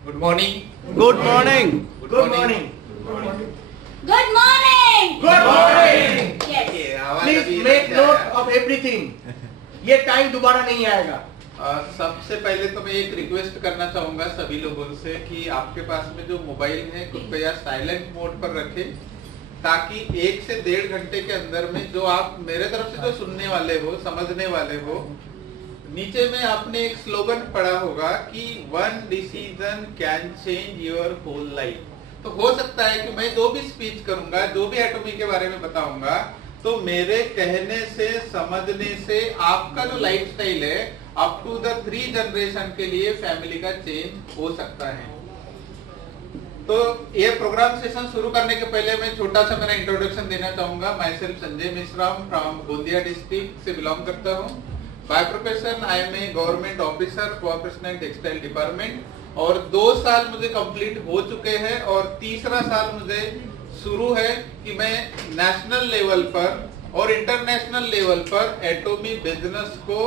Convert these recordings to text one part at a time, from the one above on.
Good morning. Good morning. Good morning. Good morning. Good morning. Yes. Please make note of everything. ये time दोबारा नहीं आएगा। सबसे पहले तो मैं एक रिक्वेस्ट करना चाहूंगा सभी लोगों से कि आपके पास में जो मोबाइल है कृपया साइलेंट मोड पर रखें, ताकि 1 से 1.5 घंटे के अंदर में जो आप मेरे तरफ से जो सुनने वाले हो, समझने वाले हो, नीचे में आपने एक स्लोगन पढ़ा होगा कि 1 decision can change your whole life. तो हो सकता है कि मैं जो भी स्पीच करूंगा, जो भी एटॉमी के बारे में बताऊंगा, तो मेरे कहने से, समझने से आपका जो लाइफस्टाइल है अप टू द 3 जनरेशन के लिए फैमिली का चेंज हो सकता है। तो ये प्रोग्राम सेशन शुरू करने के पहले मैं छोटा सा मेरा इंट्रोडक्शन देना चाहूंगा। Myself Sanjay Mishra from Gondia district से बिलोंग करता हूँ। By profession I am a government officer, professional textile department, और 2 साल मुझे कंप्लीट हो चुके हैं और तीसरा साल मुझे शुरू है कि मैं नेशनल लेवल पर और इंटरनेशनल लेवल पर एटॉमी बिजनेस को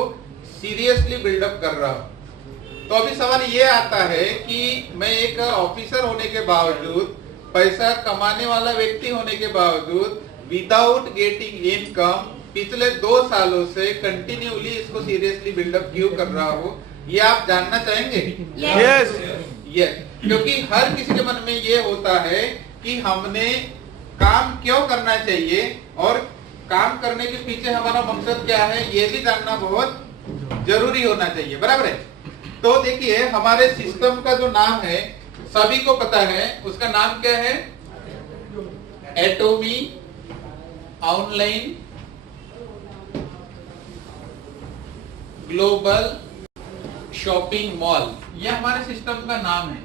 सीरियसली बिल्डअप कर रहा हूँ। तो अभी सवाल ये आता है कि मैं एक ऑफिसर होने के बावजूद, पैसा कमाने वाला व्यक्ति होने के बावजूद, विदाउट गेटिंग इनकम पिछले 2 सालों से कंटिन्यूली इसको सीरियसली बिल्डअप क्यों कर रहा हूँ, ये आप जानना चाहेंगे? यस। यस, क्योंकि हर किसी के मन में ये होता है कि हमने काम क्यों करना चाहिए और काम करने के पीछे हमारा मकसद क्या है, ये भी जानना बहुत जरूरी होना चाहिए। बराबर है? तो देखिए, हमारे सिस्टम का जो नाम है सभी को पता है, उसका नाम क्या है? एटॉमी ऑनलाइन ग्लोबल शॉपिंग मॉल, ये हमारे सिस्टम का नाम है।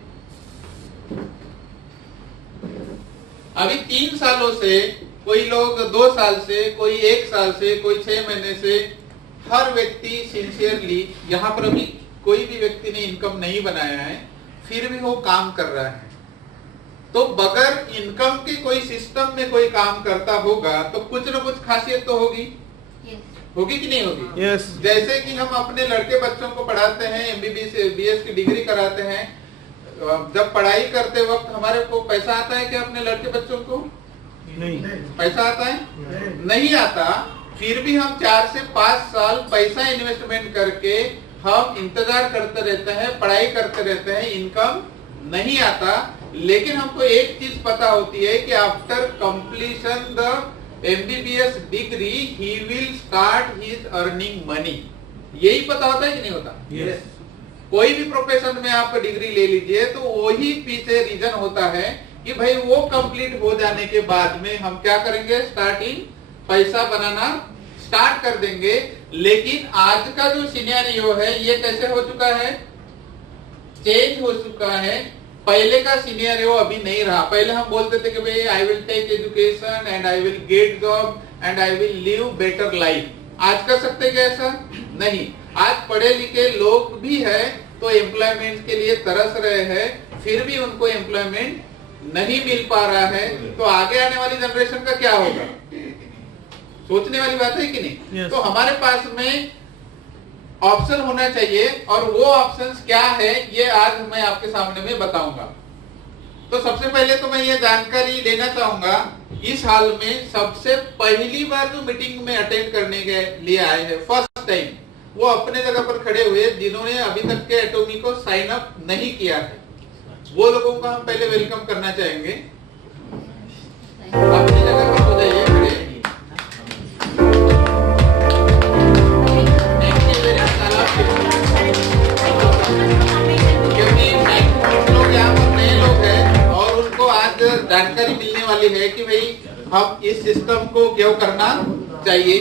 अभी 3 सालों से, कोई लोग 2 साल से, कोई 1 साल से, कोई 6 महीने से, हर व्यक्ति सिंसियरली, यहाँ पर अभी कोई भी व्यक्ति ने इनकम नहीं बनाया है, फिर भी वो काम कर रहा है। तो बगैर इनकम के कोई सिस्टम में कोई काम करता होगा तो कुछ न कुछ खासियत तो होगी। होगी कि नहीं होगी? यस। जैसे कि हम अपने लड़के बच्चों को पढ़ाते हैं, एमबीबीएस बीएस की डिग्री कराते हैं, जब पढ़ाई करते वक्त हमारे को पैसा आता है क्या अपने लड़के बच्चों को? नहीं। पैसा आता है? नहीं आता। फिर भी हम 4 से 5 साल पैसा इन्वेस्टमेंट करके हम इंतजार करते रहते हैं, पढ़ाई करते रहते हैं, इनकम नहीं आता। लेकिन हमको एक चीज पता होती है कि after completion the MBBS degree he will start his earning money. यही पता होता है कि नहीं होता? Yes. कोई भी प्रोफेशन में आप डिग्री ले लीजिए तो वही पीछे रीजन होता है कि भाई वो कंप्लीट हो जाने के बाद में हम क्या करेंगे? स्टार्टिंग पैसा बनाना स्टार्ट कर देंगे। लेकिन आज का जो सिनेरियो है ये कैसे हो चुका है? चेंज हो चुका है। पहले का सिनेरियो अभी नहीं रहा। पहले हम बोलते थे कि भाई I will take education and I will get job and I will live better life. आज कर सकते क्या ऐसा? नहीं। आज पढ़े लिखे लोग भी है तो एम्प्लॉयमेंट के लिए तरस रहे हैं, फिर भी उनको एम्प्लॉयमेंट नहीं मिल पा रहा है। तो आगे आने वाली जनरेशन का क्या होगा? सोचने वाली बात है कि नहीं? Yes. तो हमारे पास में ऑप्शन होना चाहिए, और वो ऑप्शंस क्या है ये आज मैं आपके सामने में बताऊंगा। तो सबसे पहले तो मैं ये जानकारी लेना चाहूंगा, इस हाल में सबसे पहली बार जो मीटिंग में अटेंड करने के लिए आए हैं फर्स्ट टाइम, वो अपने जगह पर खड़े हुए जिन्होंने अभी तक के एटॉमी को साइन अप नहीं किया है, वो लोगों का हम पहले वेलकम करना चाहेंगे। अपनी जगह पर हो जाइए खड़े। जानकारी मिलने वाली है कि भाई हम इस सिस्टम को क्यों करना चाहिए।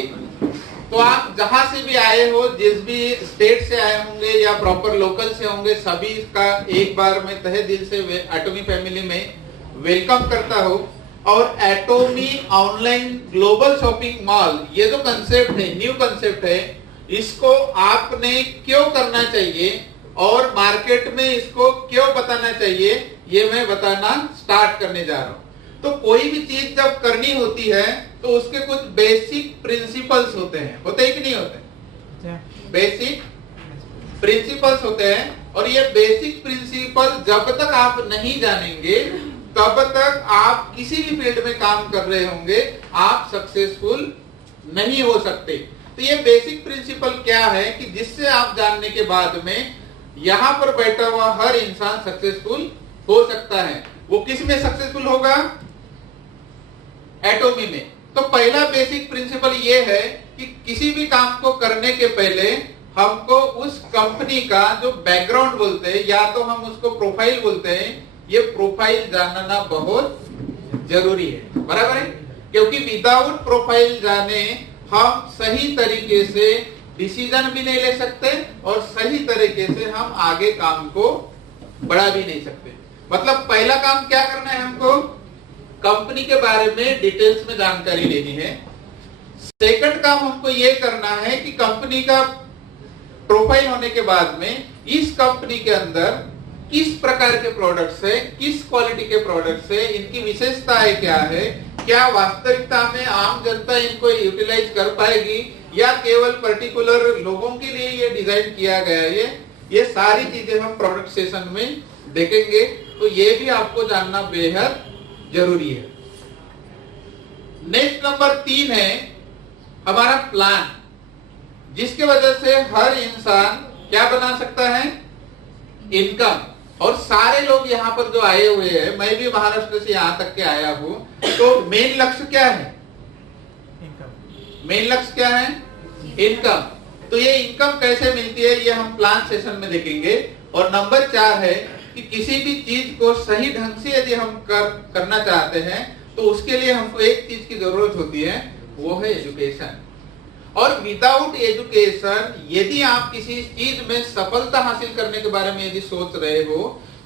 तो आप जहां से भी आए हो, जिस भी स्टेट से आए होंगे या प्रॉपर लोकल से होंगे, सभी का एक बार मैं तहे दिल से एटॉमी फैमिली में वेलकम करता हूं। और एटॉमी ऑनलाइन ग्लोबल शॉपिंग मॉल, ये जो कंसेप्ट है, न्यू कंसेप्ट है, इसको आपने क्यों करना चाहिए और मार्केट में इसको क्यों बताना चाहिए, ये मैं बताना स्टार्ट करने जा रहा हूं। तो कोई भी चीज जब करनी होती है तो उसके कुछ बेसिक प्रिंसिपल्स होते हैं, होते हैं कि नहीं होते? बेसिक प्रिंसिपल्स होते हैं, और ये बेसिक प्रिंसिपल जब तक आप नहीं जानेंगे तब तक आप किसी भी फील्ड में काम कर रहे होंगे आप सक्सेसफुल नहीं हो सकते। तो ये बेसिक प्रिंसिपल क्या है कि जिससे आप जानने के बाद में यहां पर बैठा हुआ हर इंसान सक्सेसफुल हो सकता है। वो किस में सक्सेसफुल होगा? एटॉमी में। तो पहला बेसिक प्रिंसिपल ये है कि किसी भी काम को करने के पहले हमको उस कंपनी का जो बैकग्राउंड बोलते हैं या तो हम उसको प्रोफाइल बोलते हैं, ये प्रोफाइल जानना बहुत जरूरी है, बराबर है? क्योंकि विदाउट प्रोफाइल जाने हम सही तरीके से डिसीजन भी नहीं ले सकते और सही तरीके से हम आगे काम को बढ़ा भी नहीं सकते। मतलब पहला काम क्या करना है? हमको कंपनी के बारे में डिटेल्स में जानकारी लेनी है। सेकंड काम हमको ये करना है कि कंपनी का प्रोफाइल होने के बाद में इस कंपनी के अंदर किस प्रकार के प्रोडक्ट्स है, किस क्वालिटी के प्रोडक्ट्स है, इनकी विशेषताएं क्या है, क्या वास्तविकता में आम जनता इनको यूटिलाइज कर पाएगी या केवल पर्टिकुलर लोगों के लिए ये डिजाइन किया गया है, ये सारी चीजें हम प्रोडक्ट सेशन में देखेंगे। तो ये भी आपको जानना बेहद जरूरी है। नेक्स्ट नंबर 3 है हमारा प्लान, जिसके वजह से हर इंसान क्या बना सकता है? इनकम। और सारे लोग यहाँ पर जो आए हुए हैं, मैं भी महाराष्ट्र से यहाँ तक के आया हूं, तो मेन लक्ष्य क्या है? मेन लक्ष्य क्या है? इनकम। तो ये इनकम कैसे मिलती है ये हम प्लान सेशन में देखेंगे। और नंबर 4 है कि किसी भी चीज को सही ढंग से यदि हम करना चाहते हैं तो उसके लिए हमको एक चीज की जरूरत होती है, वो है एजुकेशन। और विदाउट एजुकेशन यदि आप किसी चीज में सफलता हासिल करने के बारे में यदि सोच रहे हो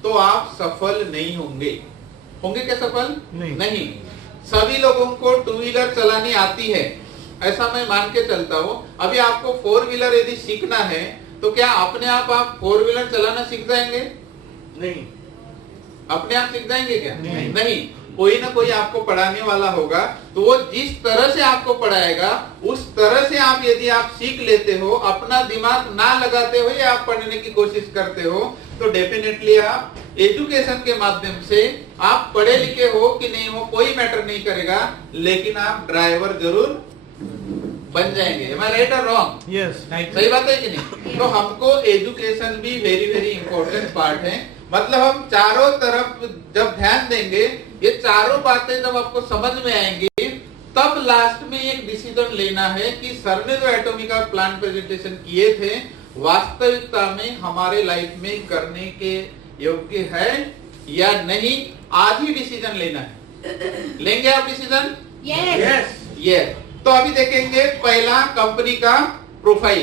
तो आप सफल नहीं होंगे। होंगे क्या सफल? नहीं। सभी लोगों को 2 व्हीलर चलानी आती है ऐसा मैं मान के चलता हूँ। अभी आपको 4 व्हीलर यदि सीखना है तो क्या अपने आप 4 व्हीलर चलाना सीख जाएंगे? नहीं। अपने आप सीख जाएंगे क्या? नहीं। कोई ना कोई आपको पढ़ाने वाला होगा, तो वो जिस तरह से आपको पढ़ाएगा उस तरह से आप यदि आप सीख लेते हो, अपना दिमाग ना लगाते हो या आप पढ़ने की कोशिश करते हो, तो डेफिनेटली आप एजुकेशन के माध्यम से आप पढ़े लिखे हो कि नहीं हो कोई मैटर नहीं करेगा, लेकिन आप ड्राइवर जरूर बन जाएंगे। Am I right or wrong? Yes. सही बात है कि नहीं? तो हमको एजुकेशन भी वेरी वेरी इंपॉर्टेंट पार्ट है। मतलब हम चारों तरफ जब ध्यान देंगे, ये चारों बातें जब आपको समझ में आएंगी, तब लास्ट में एक डिसीजन लेना है कि सर ने जो एटॉमी का प्लान प्रेजेंटेशन किए थे वास्तविकता में हमारे लाइफ में करने के योग्य है या नहीं। आज ही डिसीजन लेना है। लेंगे आप डिसीजन? यस। तो अभी देखेंगे पहला कंपनी का प्रोफाइल।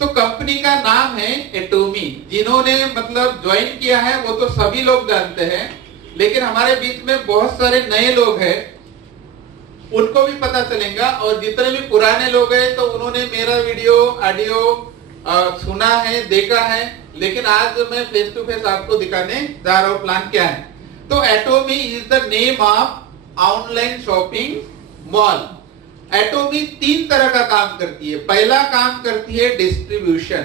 तो कंपनी का नाम है एटॉमी। जिन्होंने मतलब ज्वाइन किया है वो तो सभी लोग जानते हैं, लेकिन हमारे बीच में बहुत सारे नए लोग हैं, उनको भी पता चलेगा। और जितने भी पुराने लोग हैं तो उन्होंने मेरा वीडियो ऑडियो सुना है, देखा है, लेकिन आज मैं फेस टू फेस आपको दिखाने जा रहा हूँ प्लान क्या है। तो एटॉमी is the name of online shopping mall. एटॉमी 3 तरह का काम करती है। पहला काम करती है डिस्ट्रीब्यूशन।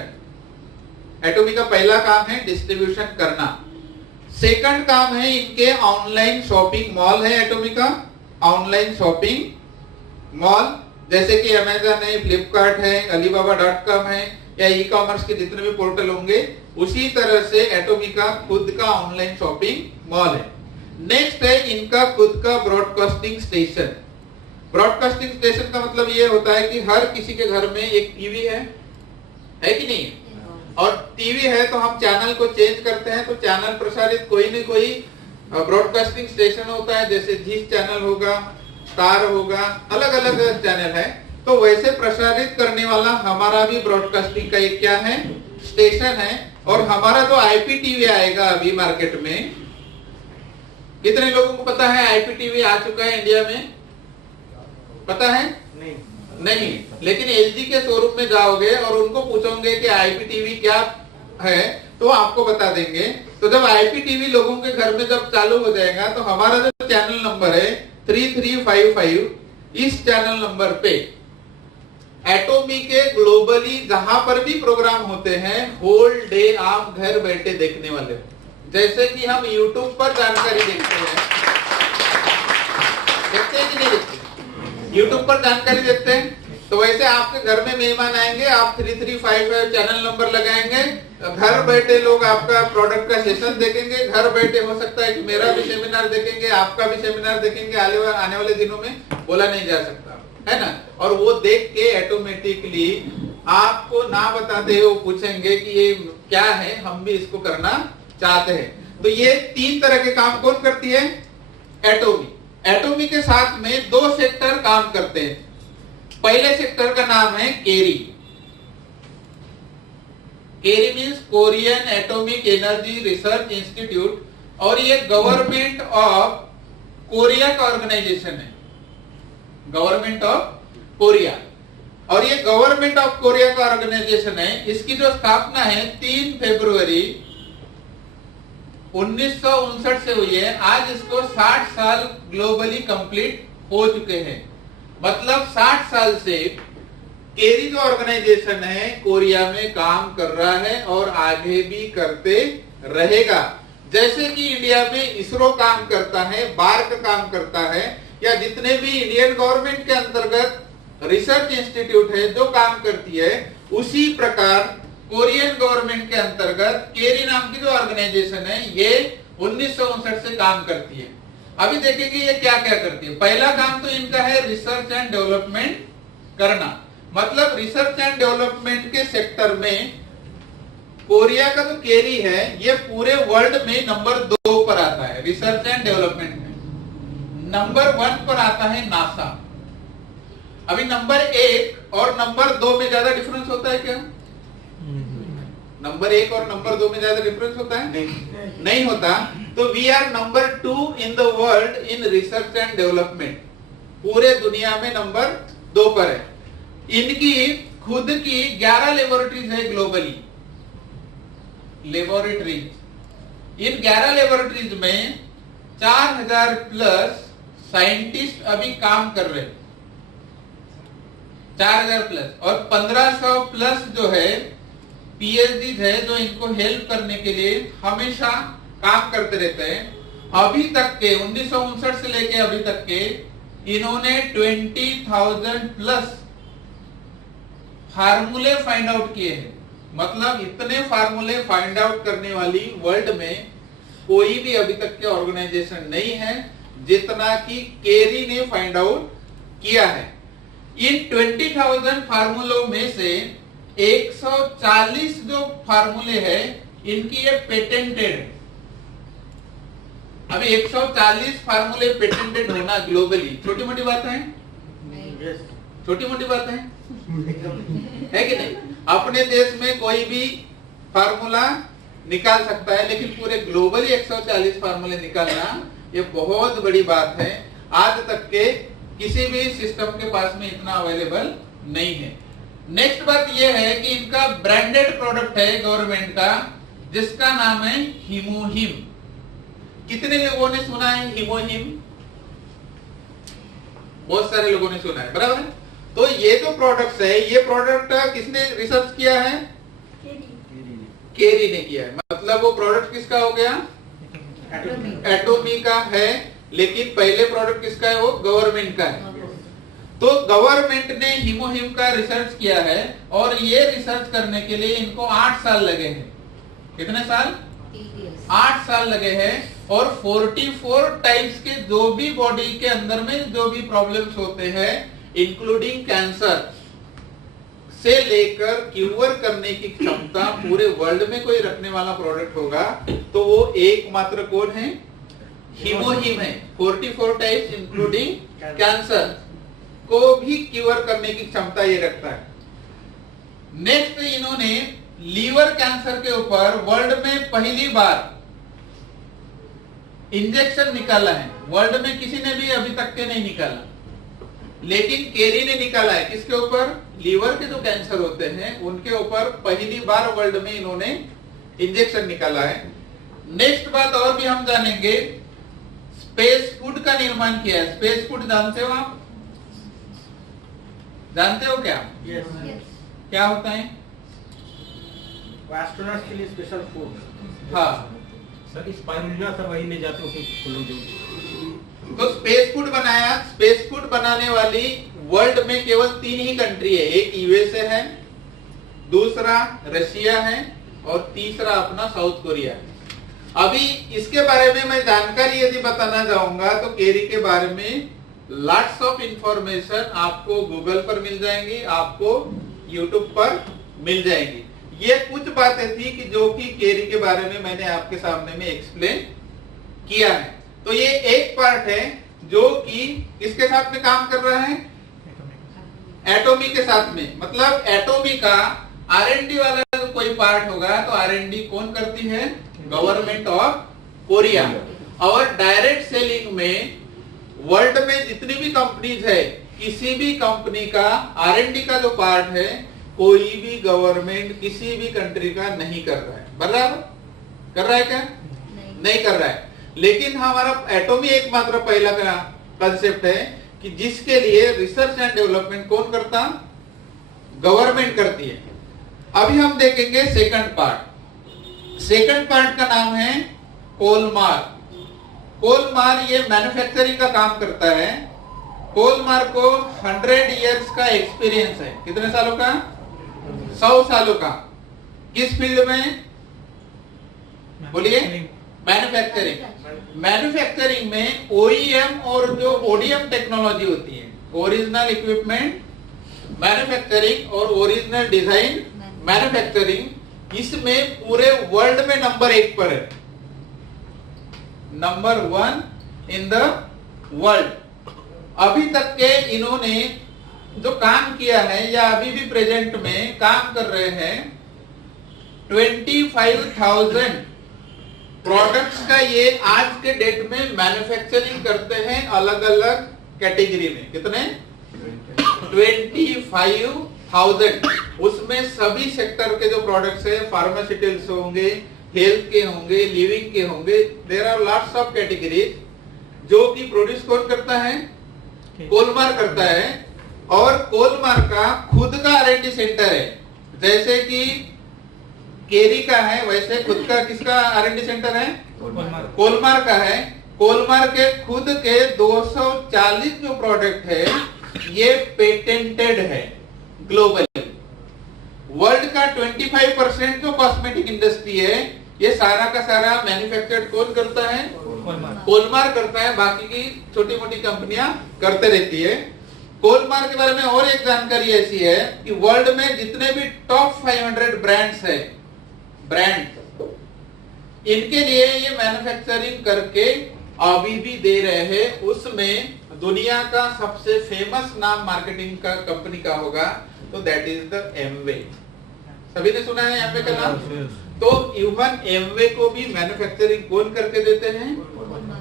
एटॉमी का पहला काम है डिस्ट्रीब्यूशन करना। सेकंड काम है इनके ऑनलाइन शॉपिंग मॉल है। एटॉमी का ऑनलाइन शॉपिंग मॉल जैसे कि अमेज़न है, फ्लिपकार्ट है, alibaba.com है या ई कॉमर्स के जितने भी पोर्टल होंगे, उसी तरह से एटॉमी का खुद का ऑनलाइन शॉपिंग मॉल है। नेक्स्ट है इनका खुद का ब्रॉडकास्टिंग स्टेशन। ब्रॉडकास्टिंग स्टेशन का मतलब ये होता है कि हर किसी के घर में एक टीवी है कि नहीं? और टीवी है तो हम चैनल को चेंज करते हैं, तो चैनल प्रसारित कोई न कोई ब्रॉडकास्टिंग स्टेशन होता है, जैसे जीस चैनल होगा, स्टार होगा, अलग अलग चैनल है। तो वैसे प्रसारित करने वाला हमारा भी ब्रॉडकास्टिंग का एक क्या है? स्टेशन है। और हमारा जो आईपीटीवी आएगा अभी मार्केट में, कितने लोगों को पता है आईपीटीवी आ चुका है इंडिया में? पता है? नहीं। लेकिन एलजी के शोरूम में जाओगे और उनको पूछोगे कि आईपीटीवी क्या है तो आपको बता देंगे। तो जब आईपीटीवी लोगों के घर में जब चालू हो जाएगा तो हमारा जो चैनल नंबर है 3355, इस चैनल नंबर पे एटोमी के ग्लोबली जहां पर भी प्रोग्राम होते हैं होल डे आप घर बैठे देखने वाले हो। जैसे कि हम YouTube पर जानकारी देखते हैं कि नहीं देखते? YouTube पर जानकारी देखते हैं, तो वैसे आपके घर में मेहमान आएंगे, आप 3355 चैनल नंबर लगाएंगे, घर बैठे लोग आपका प्रोडक्ट का सेशन देखेंगे, घर बैठे हो सकता है कि मेरा भी सेमिनार देखेंगे, आपका भी सेमिनार देखेंगे, आने वाले दिनों में बोला नहीं जा सकता है ना। और वो देख के ऑटोमेटिकली आपको ना बताते हुए पूछेंगे कि ये क्या है, हम भी इसको करना चाहते हैं। तो ये 3 तरह के काम कौन करती है? एटोमी। एटोमी के साथ में 2 सेक्टर काम करते हैं। पहले सेक्टर का नाम है KERI. KERI means Korean atomic energy research institute, और ये गवर्नमेंट ऑफ कोरिया का ऑर्गेनाइजेशन है, गवर्नमेंट ऑफ कोरिया। और ये गवर्नमेंट ऑफ कोरिया का ऑर्गेनाइजेशन है। इसकी जो स्थापना है 3 फरवरी 1959 से हुई है। आज इसको 60 साल ग्लोबली कंप्लीट हो चुके हैं। मतलब 60 साल से केरी जो ऑर्गेनाइजेशन है कोरिया में काम कर रहा है और आगे भी करते रहेगा। जैसे कि इंडिया में इसरो काम करता है, बार्क काम करता है, या जितने भी इंडियन गवर्नमेंट के अंतर्गत रिसर्च इंस्टीट्यूट है जो काम करती है, उसी प्रकार कोरियन गवर्नमेंट के अंतर्गत केरी नाम की जो ऑर्गेनाइजेशन है ये 1959 से काम करती है। अभी देखेंगे ये क्या क्या करती है। पहला काम तो इनका है रिसर्च एंड डेवलपमेंट करना। मतलब रिसर्च एंड डेवलपमेंट के सेक्टर में कोरिया का जो केरी है ये पूरे वर्ल्ड में नंबर 2 पर आता है। रिसर्च एंड डेवलपमेंट में नंबर 1 पर आता है नासा। अभी नंबर 1 और नंबर 2 में ज्यादा डिफरेंस होता है क्या? नंबर 1 और नंबर 2 में ज्यादा डिफरेंस होता है? नहीं होता। तो we are number 2 in the world in research and development. पूरे दुनिया में नंबर 2 पर है। इनकी खुद की 11 लेबोरेटरीज है ग्लोबली। लेबोरेटरीज, इन 11 लेबोरेटरीज में 4000 प्लस साइंटिस्ट अभी काम कर रहे हैं। 4000 प्लस, और 1500 प्लस जो है पीएचडी है जो इनको हेल्प करने के लिए हमेशा काम करते रहते हैं। अभी तक के 1959 से लेके अभी तक के इन्होंने 20,000 प्लस फार्मूले फाइंड आउट किए हैं। मतलब इतने फार्मूले फाइंड आउट करने वाली वर्ल्ड में कोई भी अभी तक के ऑर्गेनाइजेशन नहीं है जितना कि केरी ने फाइंड आउट किया है। इन 20,000 फार्मूलों में से 140 जो फार्मूले हैं इनकी ये पेटेंटेड है। अभी 140 फार्मूले पेटेंटेड होना ग्लोबली छोटी मोटी बात है? छोटी मोटी बात है कि नहीं? अपने देश में कोई भी फार्मूला निकाल सकता है, लेकिन पूरे ग्लोबली 140 फार्मूले निकालना ये बहुत बड़ी बात है। आज तक के किसी भी सिस्टम के पास में इतना अवेलेबल नहीं है। नेक्स्ट बात यह है कि इनका ब्रांडेड प्रोडक्ट है गवर्नमेंट का जिसका नाम है हीमोहिम। कितने लोगों ने सुना है हीमोहिम? बहुत सारे लोगों ने सुना है, बराबर है। तो ये जो प्रोडक्ट्स है ये प्रोडक्ट किसने रिसर्च किया है? केरी ने किया है। मतलब वो प्रोडक्ट किसका हो गया? एटोमी का है, लेकिन पहले प्रोडक्ट किसका है? वो गवर्नमेंट का है। तो गवर्नमेंट ने हीमोहिम का रिसर्च किया है और ये रिसर्च करने के लिए इनको 8 साल लगे हैं। कितने साल? 8 साल लगे हैं। और 44 टाइप्स के जो भी बॉडी के अंदर में जो भी प्रॉब्लम्स होते हैं इंक्लूडिंग कैंसर से लेकर क्यूर करने की क्षमता पूरे वर्ल्ड में कोई रखने वाला प्रोडक्ट होगा तो वो एकमात्र कौन है? हीमोहिम है। 44 टाइप्स इंक्लूडिंग कैंसर को भी क्यूर करने की क्षमता ये रखता है। नेक्स्ट इन्होंने लीवर कैंसर के ऊपर वर्ल्ड में पहली बार इंजेक्शन निकाला है। वर्ल्ड में किसी ने भी अभी तक के नहीं निकाला, लेकिन केरी ने निकाला है। किसके ऊपर? लीवर के जो कैंसर होते हैं उनके ऊपर पहली बार वर्ल्ड में इन्होंने इंजेक्शन निकाला है। नेक्स्ट बात और भी हम जानेंगे, स्पेस फूड का निर्माण किया है। स्पेस फूड जानते हो आप? जानते हो क्या? Yes. क्या होता है? एस्ट्रोनॉट्स के लिए स्पेशल फूड। हाँ, सर स्पाइरुलिना सर वही ले जाते हो तो स्पेस फूड बनाया। स्पेस फूड बनाने वाली वर्ल्ड में केवल 3 ही कंट्री है। एक यूएसए है, दूसरा रशिया है और तीसरा अपना साउथ कोरिया है। अभी इसके बारे में मैं जानकारी यदि बताना चाहूंगा तो केरी के बारे में लॉट्स ऑफ इंफॉर्मेशन आपको गूगल पर मिल जाएंगी, आपको यूट्यूब पर मिल जाएंगी। ये कुछ बातें थी कि जो कि केरी के बारे में मैंने आपके सामने में एक्सप्लेन किया है। तो ये एक पार्ट है जो कि किसके साथ में काम कर रहा है? एटॉमी के साथ में। मतलब एटॉमी का R&D वाला जो कोई पार्ट होगा तो R&D कौन करती है? Government of Korea. और डायरेक्ट सेलिंग में वर्ल्ड में जितनी भी कंपनीज है, किसी भी कंपनी का R&D का जो पार्ट है कोई भी गवर्नमेंट किसी भी कंट्री का नहीं कर रहा है। बराबर कर रहा है क्या? नहीं कर रहा है। लेकिन हमारा एटॉमी एकमात्र पहला कंसेप्ट है कि जिसके लिए रिसर्च एंड डेवलपमेंट कौन करता? गवर्नमेंट करती है। अभी हम देखेंगे सेकंड पार्ट। सेकंड पार्ट का नाम है कोलमार। कोलमार ये मैन्युफैक्चरिंग का काम करता है। कोलमार को 100 इयर्स का एक्सपीरियंस है। कितने सालों का? 100 सालों का। किस फील्ड में? बोलिए। मैन्युफैक्चरिंग। मैन्युफैक्चरिंग में OEM और जो ODM टेक्नोलॉजी होती है, ओरिजिनल इक्विपमेंट मैन्युफैक्चरिंग और ओरिजिनल डिजाइन मैन्युफैक्चरिंग, इसमें पूरे वर्ल्ड में नंबर 1 पर है। Number 1 in the world. अभी तक के इन्होंने जो काम किया है या अभी भी प्रेजेंट में काम कर रहे हैं 25,000 प्रोडक्ट्स का ये आज के डेट में मैन्युफैक्चरिंग करते हैं अलग अलग कैटेगरी में। कितने? 25,000। उसमें सभी सेक्टर के जो प्रोडक्ट्स है, फार्मास्यूटिकल्स होंगे, हेल्थ के होंगे, लिविंग के होंगे, there are lots of categories जो कि प्रोड्यूस कौन करता है? कोलमार करता है। और कोलमार का खुद का R&D सेंटर है। जैसे कि केरी का है वैसे खुद का किसका R&D सेंटर है? कोलमार का है। कोलमार के खुद के 240 जो प्रोडक्ट है ये पेटेंटेड है ग्लोबली। वर्ल्ड का 25% जो कॉस्मेटिक इंडस्ट्री है ये सारा का सारा मैन्युफैक्चर्ड कौन करता है? कोलमार करता है। बाकी की छोटी मोटी कंपनियां करते रहती है। कोलमार के बारे में और एक जानकारी ऐसी है कि वर्ल्ड में जितने भी टॉप 500 ब्रांड्स है, ब्रांड, इनके लिए ये मैन्युफैक्चरिंग करके अभी भी दे रहे हैं। उसमें दुनिया का सबसे फेमस नाम मार्केटिंग का कंपनी का होगा तो दैट इज द एमवे। सभी ने सुना है एमवे का नाम? तो इवन एमवे को भी मैन्युफैक्चरिंग कौन करके देते हैं?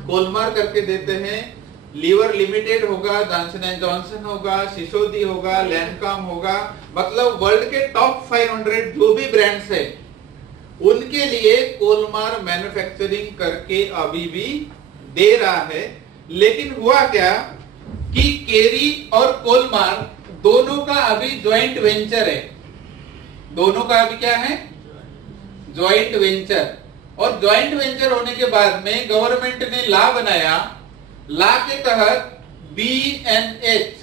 कोलमार करके देते हैं। लीवर लिमिटेड होगा, जॉनसन एंड जॉनसन होगा, सिसोदी होगा, लैंडकॉम होगा, मतलब वर्ल्ड के टॉप 500 जो भी ब्रांड्स है उनके लिए कोलमार मैन्युफैक्चरिंग करके अभी भी दे रहा है। लेकिन हुआ क्या कि केरी और कोलमार दोनों का अभी ज्वाइंट वेंचर है। दोनों का अभी क्या है? Joint venture. और ज्वाइंट वेंचर होने के बाद में गवर्नमेंट ने लॉ बनाया। लॉ के तहत BNH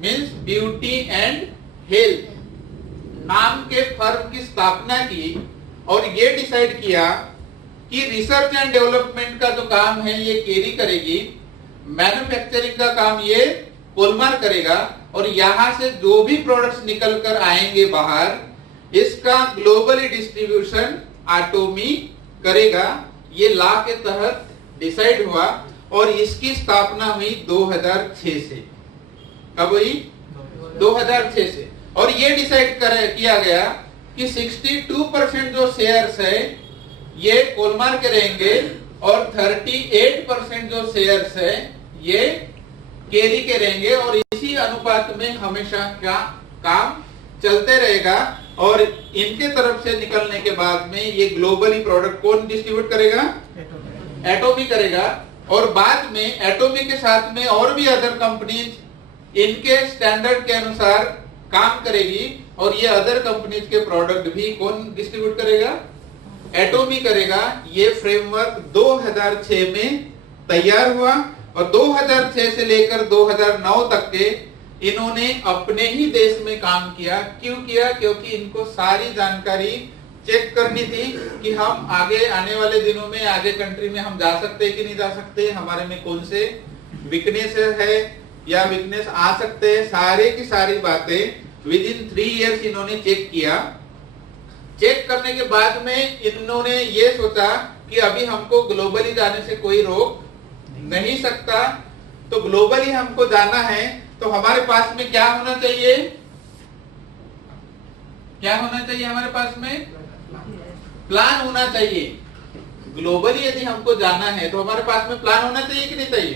means beauty and health नाम के फर्म की स्थापना की और ये डिसाइड किया कि रिसर्च एंड डेवलपमेंट का जो काम है ये केरी करेगी, मैन्युफैक्चरिंग का काम ये कोलमार करेगा, और यहां से जो भी प्रोडक्ट्स निकल कर आएंगे बाहर इसका ग्लोबली डिस्ट्रीब्यूशन एटॉमी करेगा। ये लॉ के तहत डिसाइड हुआ और इसकी स्थापना हुई 2006 से। कब हुई? 2006 से। और ये डिसाइड किया गया कि 62% जो शेयर्स है ये कोलमार के रहेंगे और 38% जो शेयर्स है ये केरी के रहेंगे, और इसी अनुपात में हमेशा क्या काम चलते रहेगा। और इनके तरफ से निकलने के बाद में ये ग्लोबली प्रोडक्ट कौन डिस्ट्रीब्यूट करेगा? एटॉमी करेगा। और बाद में एटॉमी के साथ में और भी अदर कंपनीज इनके स्टैंडर्ड के अनुसार काम करेगी और ये अदर कंपनीज के प्रोडक्ट भी कौन डिस्ट्रीब्यूट करेगा? एटोमी करेगा। ये फ्रेमवर्क 2006 में तैयार हुआ और 2006 से लेकर 2009 तक के इन्होंने अपने ही देश में काम किया। क्यों किया? क्योंकि इनको सारी जानकारी चेक करनी थी कि हम आगे आने वाले दिनों में आगे कंट्री में हम जा सकते हैं कि नहीं जा सकते, हमारे में कौन से वीकनेस है या वीकनेस आ सकते हैं, सारे की सारी बातें विद इन 3 इयर्स इन्होंने चेक किया। चेक करने के बाद में इन्होंने ये सोचा कि अभी हमको ग्लोबली जाने से कोई रोक नहीं सकता, तो ग्लोबली हमको जाना है तो हमारे पास में क्या होना चाहिए? क्या होना चाहिए हमारे पास में? प्लान होना चाहिए। ग्लोबली यदि हमको जाना है तो हमारे पास में प्लान होना चाहिए कि नहीं चाहिए?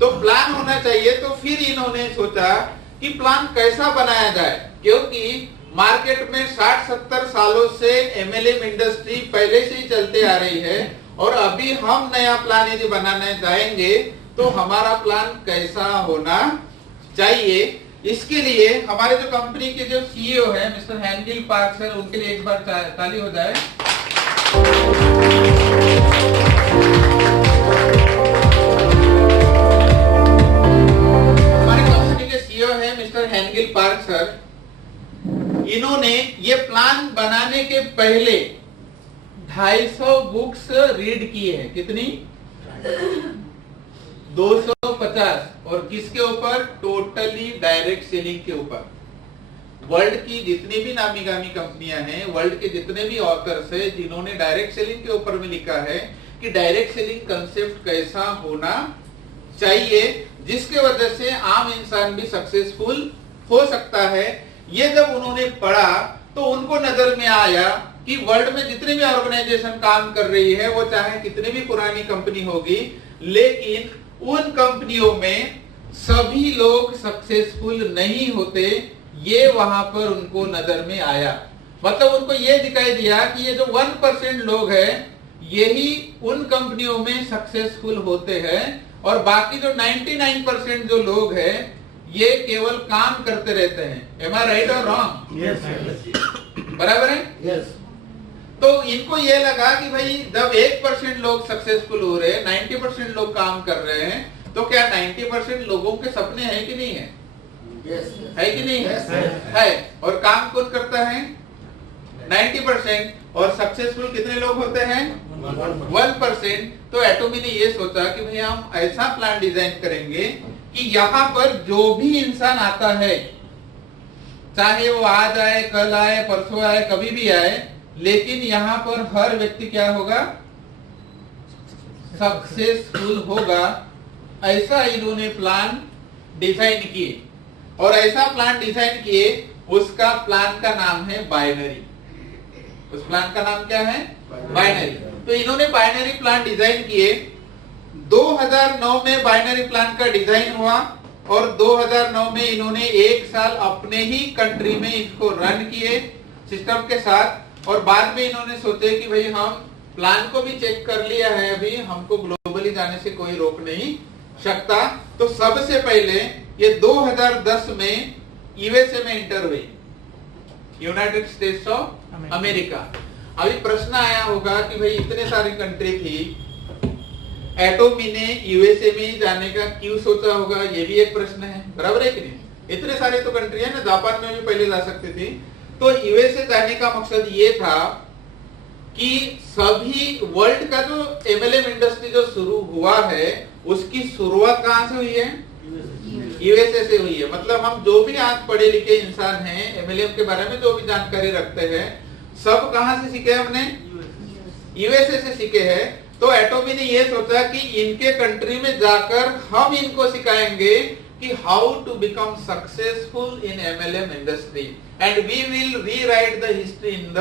तो प्लान होना चाहिए। तो फिर इन्होंने सोचा कि प्लान कैसा बनाया जाए, क्योंकि मार्केट में 60-70 सालों से एमएलएम इंडस्ट्री पहले से ही चलते आ रही है और अभी हम नया प्लान यदि बनाने जाएंगे तो हमारा प्लान कैसा होना चाहिए। इसके लिए हमारे जो कंपनी के जो सीईओ है मिस्टर हैंगिल पार्क सर, उनके लिए एक बार ताली हो जाए। हमारे कंपनी के सीईओ है मिस्टर हैंगिल पार्क सर। इन्होंने ये प्लान बनाने के पहले 250 बुक्स रीड की है। कितनी? 250। और किसके ऊपर? टोटली डायरेक्ट सेलिंग के ऊपर। वर्ल्ड की जितनी भी नामी गामी कंपनियां हैं, वर्ल्ड के जितने भी ऑथर्स हैं जिन्होंने डायरेक्ट सेलिंग के ऊपर में लिखा है कि डायरेक्ट सेलिंग कंसेप्ट कैसा होना चाहिए जिसके वजह से आम इंसान भी सक्सेसफुल हो सकता है। ये जब उन्होंने पढ़ा तो उनको नजर में आया कि वर्ल्ड में जितनी भी ऑर्गेनाइजेशन काम कर रही है, वो चाहे कितनी भी पुरानी कंपनी होगी, लेकिन उन कंपनियों में सभी लोग सक्सेसफुल नहीं होते। ये वहां पर उनको नजर में आया। मतलब उनको ये दिखाई दिया कि ये जो 1% लोग हैं यही उन कंपनियों में सक्सेसफुल होते हैं और बाकी जो 99% जो लोग हैं ये केवल काम करते रहते हैं। एम आई राइट और रॉन्ग? बराबर है? Yes. तो इनको ये लगा कि भाई जब 1% लोग सक्सेसफुल हो रहे हैं, 90% लोग काम कर रहे हैं, तो क्या 90% लोगों के सपने हैं कि नहीं है? Yes. है कि नहीं है? Yes. है। और काम कौन करता है? 90%। और सक्सेसफुल कितने लोग होते हैं? 1%। तो एटोमी ने ये सोचा कि भाई हम ऐसा प्लान डिजाइन करेंगे कि यहाँ पर जो भी इंसान आता है, चाहे वो आज आए, कल आए, परसों आए, कभी भी आए, लेकिन यहाँ पर हर व्यक्ति क्या होगा? सक्सेसफुल होगा। ऐसा इन्होंने प्लान डिजाइन किए और ऐसा प्लान डिजाइन किए, उसका प्लान का नाम है बाइनरी। उस प्लान का नाम क्या है? बाइनरी। तो इन्होंने बाइनरी प्लान डिजाइन किए। 2009 में बाइनरी प्लान का डिजाइन हुआ और 2009 में इन्होंने 1 साल अपने ही कंट्री में इसको रन किए सिस्टम के साथ। और बाद में इन्होंने सोचे कि भाई हम प्लान को भी चेक कर लिया है, अभी हमको ग्लोबली जाने से कोई रोक नहीं सकता। तो सबसे पहले ये 2010 में यूएसए में इंटर हुई, यूनाइटेड स्टेट्स ऑफ अमेरिका। अभी प्रश्न आया होगा कि भाई इतने सारी कंट्री थी, एटोमी ने यूएसए में ही जाने का क्यों सोचा होगा? ये भी एक प्रश्न है। बराबर है कि नहीं? इतने सारे तो कंट्री है ना, जापान में भी पहले जा सकते थे। तो यूएसए जाने का मकसद ये था कि सभी वर्ल्ड का जो एमएलएम इंडस्ट्री जो शुरू हुआ है उसकी शुरुआत कहां से हुई है? यूएसए से हुई है। मतलब हम जो भी आज पढ़े लिखे इंसान हैं, एमएलएम के बारे में जो भी जानकारी रखते हैं, सब कहां से सीखे हमने? यूएसए से सीखे हैं। तो एटोमी ने ये सोचा कि इनके कंट्री में जाकर हम इनको सिखाएंगे कि how to become successful in MLM industry and we will rewrite the history in the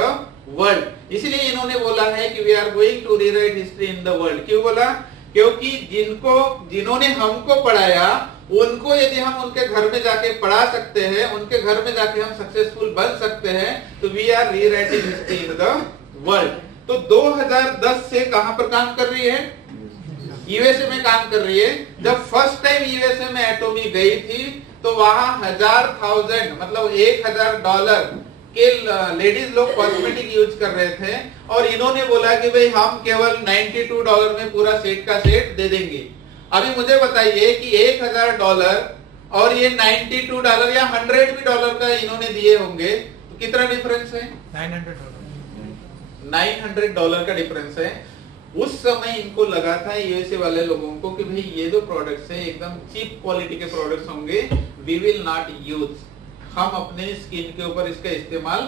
world. इसलिए इन्होंने बोला है कि we are going to rewrite history in the world. क्यों बोला? क्योंकि जिन्होंने हमको पढ़ाया उनको यदि हम उनके घर में जाके पढ़ा सकते हैं, उनके घर में जाके हम सक्सेसफुल बन सकते हैं, तो we are rewriting history in the world. तो 2010 से कहां पर काम कर रही है? यूएसए में काम कर रही है। जब फर्स्ट टाइम यूएसए में एटोमी गई थी तो वहां मतलब $1,000 के लेडीज लोग कॉस्मेटिक यूज कर रहे थे और इन्होंने बोला कि भाई हम केवल $92 में पूरा सेट का सेट दे देंगे। अभी मुझे बताइए कि $1,000 और ये $92 या $100 का इन्होंने दिए होंगे तो कितना डिफरेंस है? $900 का डिफरेंस है। उस समय इनको लगा था यूएसए वाले लोगों को कि भाई ये जो प्रोडक्ट्स है एकदम चीप क्वालिटी के प्रोडक्ट्स होंगे, वी विल नॉट यूज, हम अपने स्किन के ऊपर इसका इस्तेमाल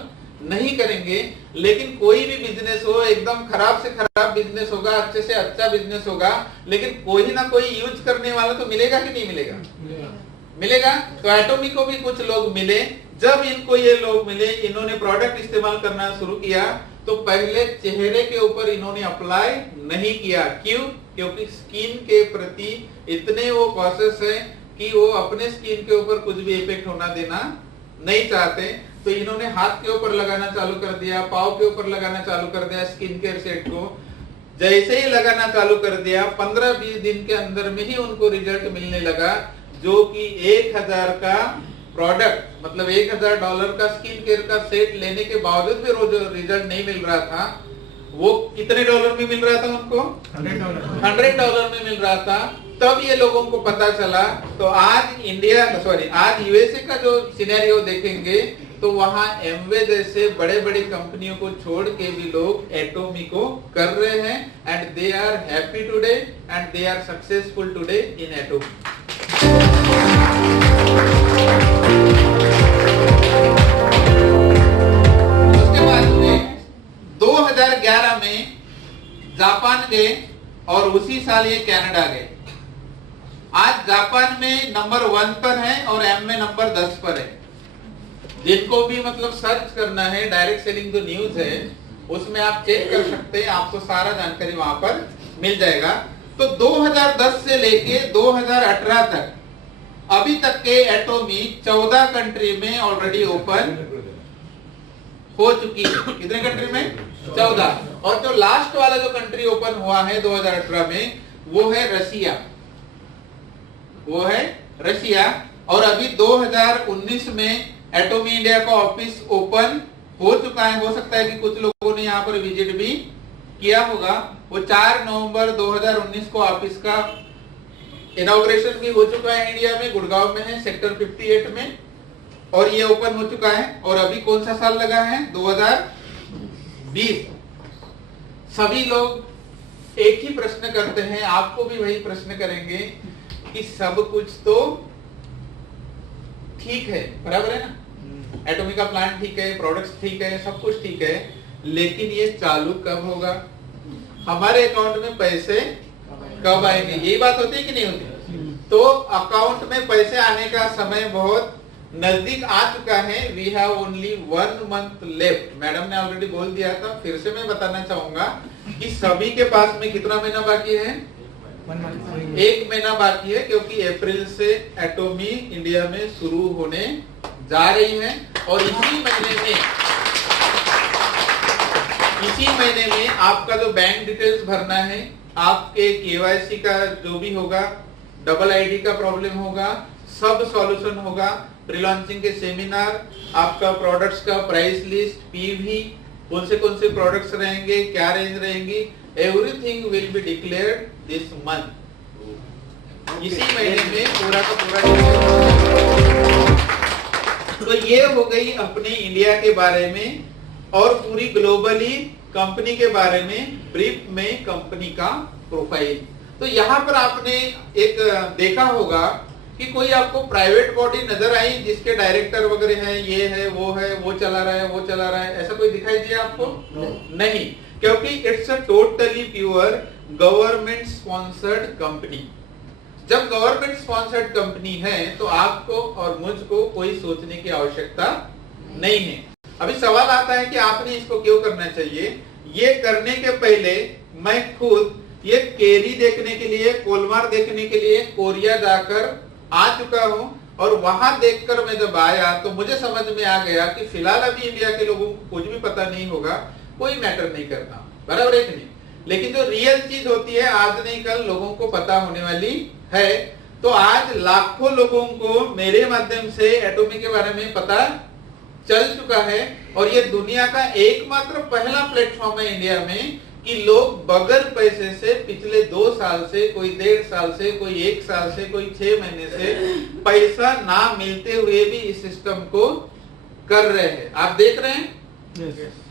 नहीं करेंगे। लेकिन कोई भी बिजनेस हो, एकदम खराब से खराब बिजनेस होगा, अच्छे से अच्छा बिजनेस होगा, लेकिन कोई ना कोई यूज करने वाला तो मिलेगा कि नहीं मिलेगा? मिलेगा। तो एटोमी को भी कुछ लोग मिले। जब इनको ये लोग मिले, इन्होंने प्रोडक्ट इस्तेमाल करना शुरू किया तो पहले चेहरे के ऊपर इन्होंने अप्लाई नहीं किया। क्यों? क्योंकि स्किन के प्रति इतने वो कॉशियस है कि वो अपने स्किन के ऊपर कुछ भी इफेक्ट होना देना नहीं चाहते। तो इन्होंने हाथ के ऊपर लगाना चालू कर दिया, पाँव के ऊपर लगाना चालू कर दिया स्किन केयर सेट को। जैसे ही लगाना चालू कर दिया 15-20 दिन के अंदर में ही उनको रिजल्ट मिलने लगा, जो कि 1,000 का प्रोडक्ट मतलब $1,000 का स्किन केयर का सेट लेने के बावजूद भी रोज रिजल्ट नहीं मिल रहा था। वो कितने डॉलर में मिल रहा था उनको? $100 में मिल रहा था। तब ये लोगों को पता चला। तो आज यूएसए का जो सिनेरियो देखेंगे तो वहां एमवे जैसे बड़े बड़े कंपनियों को छोड़ के भी लोग एटोमी को कर रहे हैं and they are happy today and they are successful today in Atomy. उसके बाद में 2011 में जापान गए और उसी साल ये कनाडा गए। आज जापान में नंबर 1 पर है और एम में नंबर 10 पर है। जिनको भी मतलब सर्च करना है, डायरेक्ट सेलिंग जो न्यूज है उसमें आप चेक कर सकते हैं, आपको सारा जानकारी वहां पर मिल जाएगा। तो 2010 से लेके 2018 तक अभी तक के एटोमी 14 कंट्री में ऑलरेडी ओपन हो चुकी है। कितने कंट्री में? 14। और जो लास्ट वाला जो कंट्री ओपन हुआ है 2018 में वो है रशिया। और अभी 2019 में एटोमी इंडिया का ऑफिस ओपन हो चुका है। हो सकता है कि कुछ लोगों ने यहाँ पर विजिट भी किया होगा। वो 4 नवंबर 2019 को ऑफिस का इनॉग्रेशन भी हो चुका है। इंडिया में गुड़गांव में है, सेक्टर 58 में, और ये ओपन हो चुका है। और अभी कौन सा साल लगा है? 2020। सभी लोग एक ही प्रश्न करते हैं, आपको भी वही प्रश्न करेंगे कि सब कुछ तो ठीक है, बराबर है ना? एटोमी का प्लांट ठीक है, प्रोडक्ट्स ठीक है, सब कुछ ठीक है, लेकिन ये चालू कब होगा? हमारे अकाउंट में पैसे कब आएंगे? यही बात होती है कि नहीं होती? तो अकाउंट में पैसे आने का समय बहुत नजदीक आ चुका है। We have only 1 month left. Madam ने ऑलरेडी बोल दिया था, फिर से मैं बताना चाहूंगा कि सभी के पास में कितना महीना बाकी है? 1 महीना बाकी है, क्योंकि अप्रैल से एटोमी इंडिया में शुरू होने जा रही है। और इसी महीने में आपका जो बैंक डिटेल्स भरना है, आपके केवाईसी का जो भी होगा, डबल आईडी का प्रॉब्लम होगा, सब सॉल्यूशन होगा। प्री लॉन्चिंग के सेमिनार, आपका प्रोडक्ट्स का प्राइस लिस्ट, पीवी, कौन से प्रोडक्ट्स रहेंगे, क्या रेंज रहेंगी, everything will be declared this month. इसी महीने में पूरा का पूरा। तो ये हो गई अपने इंडिया के बारे में और पूरी ग्लोबली कंपनी के बारे में ब्रीफ में कंपनी का प्रोफाइल। तो यहाँ पर आपने एक देखा होगा कि कोई आपको प्राइवेट बॉडी नजर आई जिसके डायरेक्टर वगैरह हैं, ये है, वो चला रहा है, ऐसा कोई दिखाई दिया आपको? नहीं, क्योंकि it's a totally pure government sponsored company. जब गवर्नमेंट स्पॉन्सर्ड कंपनी है तो आपको और मुझको कोई सोचने की आवश्यकता नहीं है। अभी सवाल आता है कि आपने इसको क्यों करना चाहिए। ये करने के पहले मैं खुद ये केरी देखने के लिए, कोलमार देखने के लिए कोरिया जाकर आ चुका हूं, और वहां देखकर मैं जब आया तो मुझे समझ में आ गया कि फिलहाल अभी इंडिया के लोगों को कुछ भी पता नहीं होगा, कोई मैटर नहीं करता, बराबर है कि नहीं? लेकिन जो रियल चीज होती है आज नहीं कल लोगों को पता होने वाली है। तो आज लाखों लोगों को मेरे माध्यम से एटॉमी के बारे में पता चल चुका है और ये दुनिया का एकमात्र पहला प्लेटफॉर्म है इंडिया में कि लोग बगैर पैसे से पिछले 2 साल से, कोई 1.5 साल से, कोई 1 साल से, कोई 6 महीने से पैसा ना मिलते हुए भी इस सिस्टम को कर रहे हैं। आप देख रहे हैं?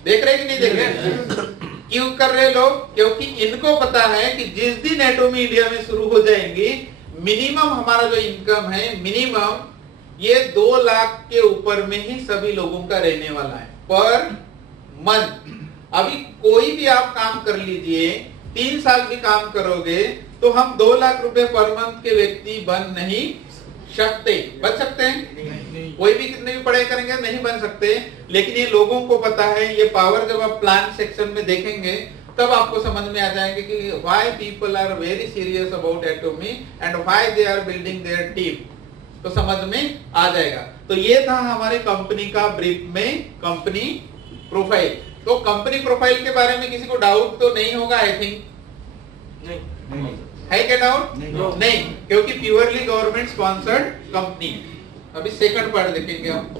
देख रहे हैं कि नहीं देख रहे? क्यों कर रहे हैं लोग? क्योंकि इनको पता है कि जिस दिन एटॉमी इंडिया में शुरू हो जाएंगी, मिनिमम हमारा जो इनकम है, मिनिमम ये 2 लाख के ऊपर में ही सभी लोगों का रहने वाला है पर मंथ। अभी कोई भी आप काम कर लीजिए, 3 साल भी काम करोगे तो हम 2 लाख रुपए पर मंथ के व्यक्ति बन नहीं सकते। बन सकते हैं? कोई भी कितने भी पढ़ाई करेंगे नहीं बन सकते। लेकिन ये लोगों को पता है। ये पावर जब आप प्लान सेक्शन में देखेंगे तब आपको समझ में आ जाएंगे कि why people are very serious about Atomy and why they are building their team, तो समझ में आ जाएगा। तो ये था हमारे कंपनी का ब्रीफ में कंपनी प्रोफाइल। तो कंपनी प्रोफाइल के बारे में किसी को डाउट तो नहीं होगा आई थिंक? नहीं है क्या डाउट? नहीं, क्योंकि प्योरली गवर्नमेंट स्पॉन्सर्ड कंपनी। अभी सेकंड पार्ट देखेंगे हम।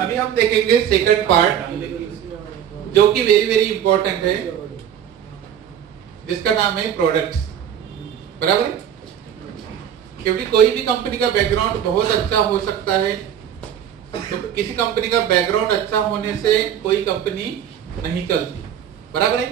अभी हम देखेंगे सेकंड पार्ट जो कि वेरी वेरी इंपॉर्टेंट है, जिसका नाम है प्रोडक्ट्स। बराबर है? क्योंकि कोई भी कंपनी का बैकग्राउंड बहुत अच्छा हो सकता है, तो किसी कंपनी का बैकग्राउंड अच्छा होने से कोई कंपनी नहीं चलती। बराबर है?